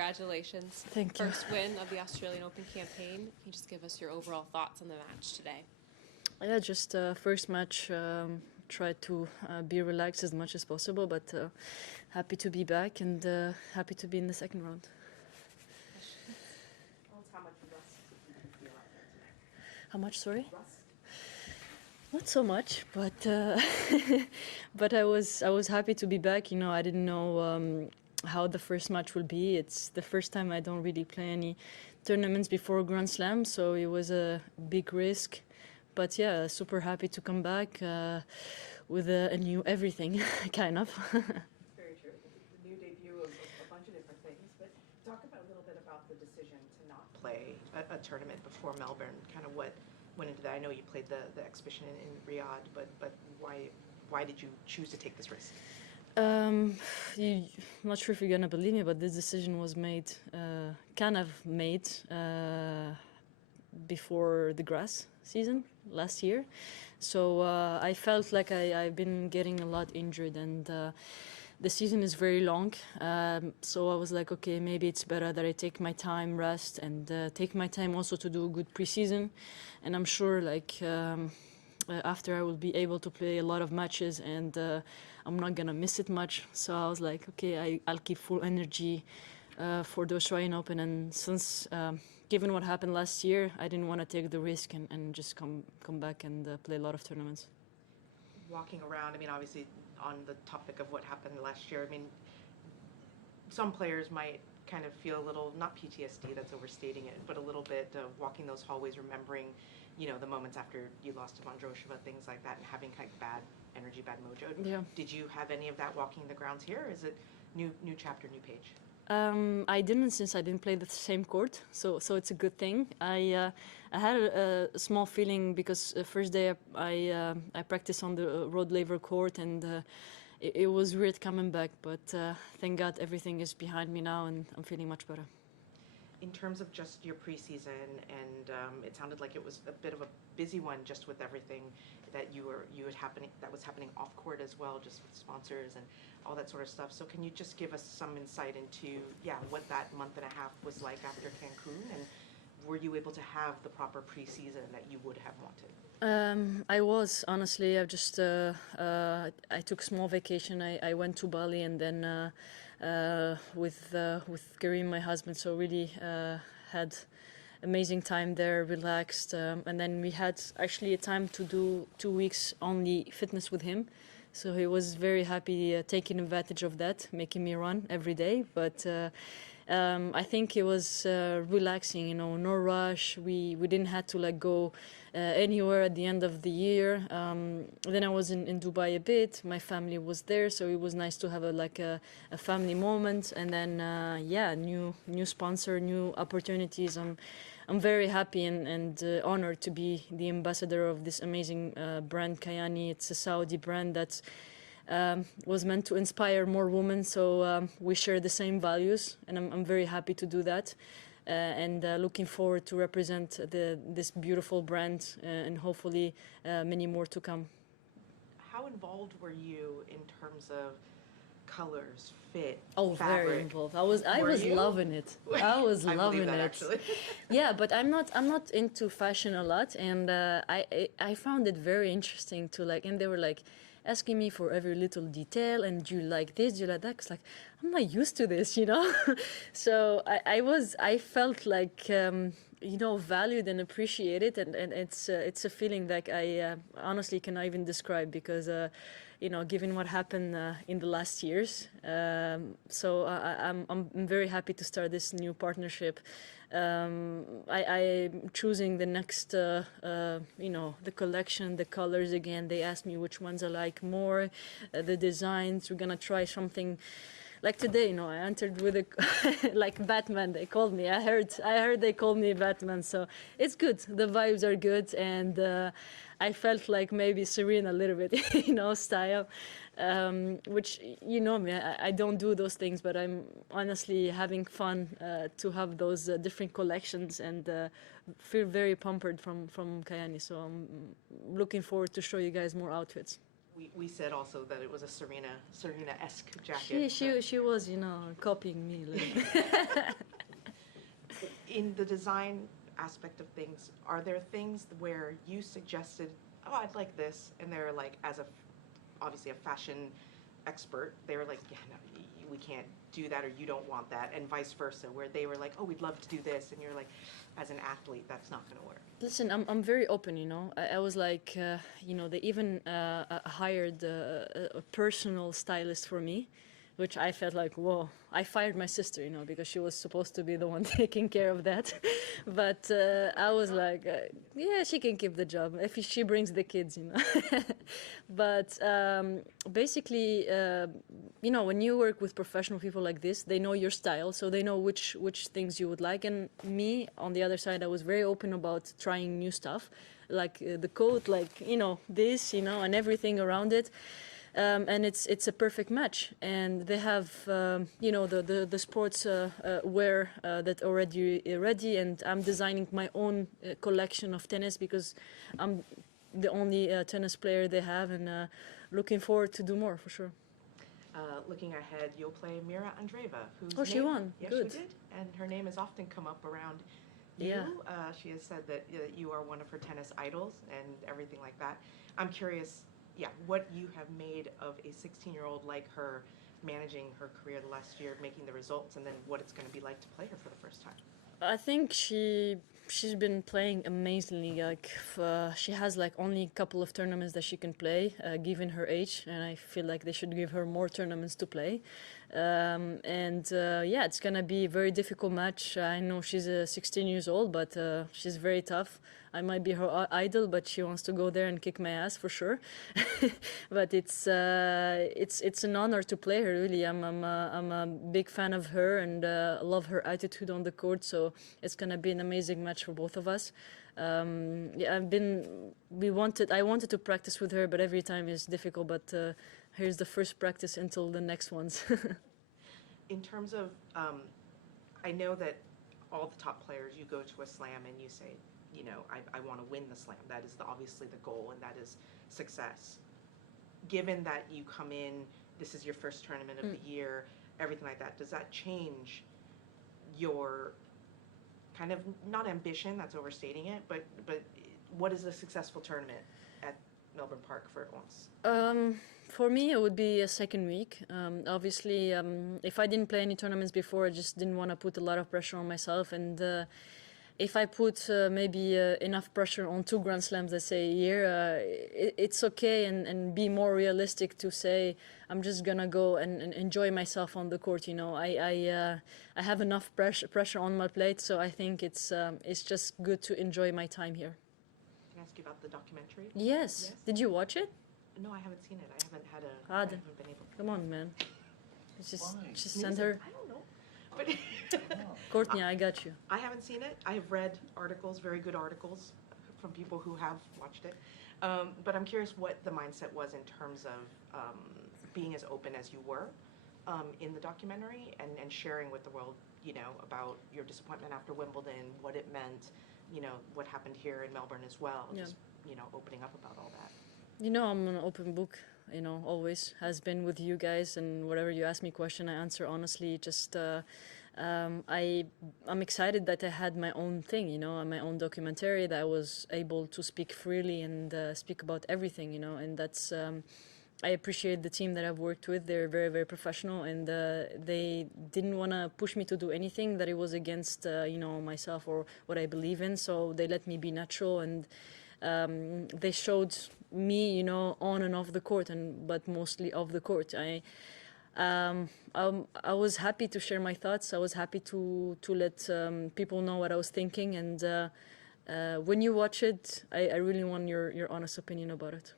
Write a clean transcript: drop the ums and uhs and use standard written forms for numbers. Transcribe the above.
congratulations. Thank you. First win of the Australian Open campaign. Can you just give us your overall thoughts on the match today? Yeah, just first match, tried to be relaxed as much as possible, but happy to be back and happy to be in the second round. How much rust did you feel out there today? How much, sorry? Rust? Not so much, but but I was happy to be back. You know, I didn't know how the first match will be. It's the first time I don't really play any tournaments before Grand Slam, so it was a big risk. But yeah, super happy to come back with a new everything, kind of. Very true. The new debut of a bunch of different things. But talk about a little bit about the decision to not play a tournament before Melbourne. Kind of what went into that. I know you played the exhibition in Riyadh, but why did you choose to take this risk? I'm not sure if you're gonna believe me, but this decision was made, kind of made before the grass season last year. So I felt like I've been getting a lot injured, and the season is very long. So I was like, okay, maybe it's better that I take my time, rest, and take my time also to do a good preseason. And I'm sure like after I will be able to play a lot of matches, and I'm not gonna miss it much. So I was like, okay, I'll keep full energy for the Australian Open. And since given what happened last year, I didn't want to take the risk and just come back and play a lot of tournaments. Walking around, I mean, obviously on the topic of what happened last year, I mean, some players might kind of feel a little, not PTSD, that's overstating it, but a little bit walking those hallways, remembering, you know, the moments after you lost to Vondrousova, things like that, and having kind of bad energy, bad mojo. Yeah. Did you have any of that walking the grounds here, or is it new chapter, new page? I didn't, since I didn't play the same court, so it's a good thing. I had a small feeling because the first day I practiced on the Rod Laver court, and it was weird coming back, but thank God everything is behind me now, and I'm feeling much better. In terms of just your preseason, and it sounded like it was a bit of a busy one, just with everything that that was happening off court as well, just with sponsors and all that sort of stuff. So can you just give us some insight into what that month and a half was like after Cancun, and were you able to have the proper preseason that you would have wanted? I was, honestly. I just I took a small vacation. I went to Bali, and then with Cain, my husband, so really had amazing time there, relaxed, and then we had actually a time to do 2 weeks only fitness with him. So he was very happy taking advantage of that, making me run every day. But I think it was relaxing, you know, no rush. We didn't have to like go anywhere at the end of the year. Then I was in Dubai a bit. My family was there, so it was nice to have a family moment. And then new sponsor, new opportunities. I'm very happy and honored to be the ambassador of this amazing brand, Cain. It's a Saudi brand that was meant to inspire more women, so we share the same values, and I'm very happy to do that. And looking forward to represent this beautiful brand and hopefully many more to come. How involved were you in terms of colors, fit, fabric? Very involved. I was loving it. I was loving that, it. Actually. Yeah, but I'm not into fashion a lot, and I found it very interesting to like. And they were like asking me for every little detail, and do you like this? Do you like that? 'Cause like I'm not used to this, you know. So I felt like valued and appreciated, and it's a feeling that I honestly cannot even describe because. Given what happened in the last years. So I'm very happy to start this new partnership. I'm choosing the next, the collection, the colors again. They asked me which ones I like more, the designs. We're going to try something. Like today, I entered with like Batman. They called me. I heard they called me Batman. So it's good. The vibes are good, and I felt like maybe Serena a little bit, style. Which me, I don't do those things, but I'm honestly having fun to have those different collections and feel very pampered from Cain. So I'm looking forward to show you guys more outfits. we said also that it was a Serena-esque jacket. She was, you know, copying me. In the design aspect of things, are there things where you suggested, oh, I'd like this, and they're like, obviously a fashion expert, they were like, yeah, no, we can't do that, or you don't want that, and vice versa, where they were like, oh, we'd love to do this, and you're like, as an athlete, that's not going to work. Listen, I'm very open, you know. I was like, you know, they even hired a personal stylist for me, which I felt like, whoa. I fired my sister, you know, because she was supposed to be the one taking care of that. But I was like, yeah, she can keep the job if she brings the kids, you know. But basically, you know, when you work with professional people like this, they know your style, so they know which things you would like. And me, on the other side, I was very open about trying new stuff, like the coat, like, you know, this, you know, and everything around it. And it's a perfect match, and they have you know, the sports wear that already ready, and I'm designing my own collection of tennis because I'm the only tennis player they have, and looking forward to do more for sure. Looking ahead, you'll play Mira Andreeva, who's she won. Yes, Good. she did, and her name has often come up around you. Yeah. She has said that you are one of her tennis idols and everything like that. I'm curious, yeah, what you have made of a 16-year-old like her, managing her career the last year, making the results, and then what it's going to be like to play her for the first time. I think she's been playing amazingly. Like she has like only a couple of tournaments that she can play, given her age, and I feel like they should give her more tournaments to play. Yeah, it's gonna be a very difficult match. I know she's 16 years old, but she's very tough. I might be her idol, but she wants to go there and kick my ass for sure. But it's an honor to play her. Really, I'm a big fan of her, and love her attitude on the court. So it's gonna be an amazing match for both of us. Yeah, I wanted to practice with her, but every time is difficult. But here's the first practice until the next ones. In terms of, I know that all the top players, you go to a slam and you say, you know, I want to win the slam. That is obviously the goal, and that is success. Given that you come in, this is your first tournament of the year, everything like that, does that change your kind of, not ambition, that's overstating it, but what is a successful tournament at Melbourne Park for Ons? For me, it would be a second week. Obviously, if I didn't play any tournaments before, I just didn't want to put a lot of pressure on myself. And if I put maybe enough pressure on 2 Grand Slams, let's say, a year, it's okay, and be more realistic to say, I'm just going to go and enjoy myself on the court. You know, I have enough pressure on my plate, so I think it's just good to enjoy my time here. Can I ask you about the documentary? Yes. Did you watch it? No, I haven't seen it. I haven't been able to. Come on, man. Just Music? send her. I don't know. But Courtney, I got you. I haven't seen it. I have read articles, very good articles, from people who have watched it. But I'm curious what the mindset was in terms of being as open as you were in the documentary, and sharing with the world, you know, about your disappointment after Wimbledon, what it meant, you know, what happened here in Melbourne as well. Yeah. Just, you know, opening up about all that. You know, I'm an open book, you know, always has been with you guys, and whatever you ask me question, I answer honestly. Just I'm excited that I had my own thing, you know, my own documentary, that I was able to speak freely and speak about everything, you know, and that's I appreciate the team that I've worked with. They're very, very professional, and they didn't want to push me to do anything that it was against, you know, myself or what I believe in. So they let me be natural, and they showed me, you know, on and off the court, but mostly off the court. I was happy to share my thoughts. I was happy to let people know what I was thinking, and when you watch it, I really want your honest opinion about it.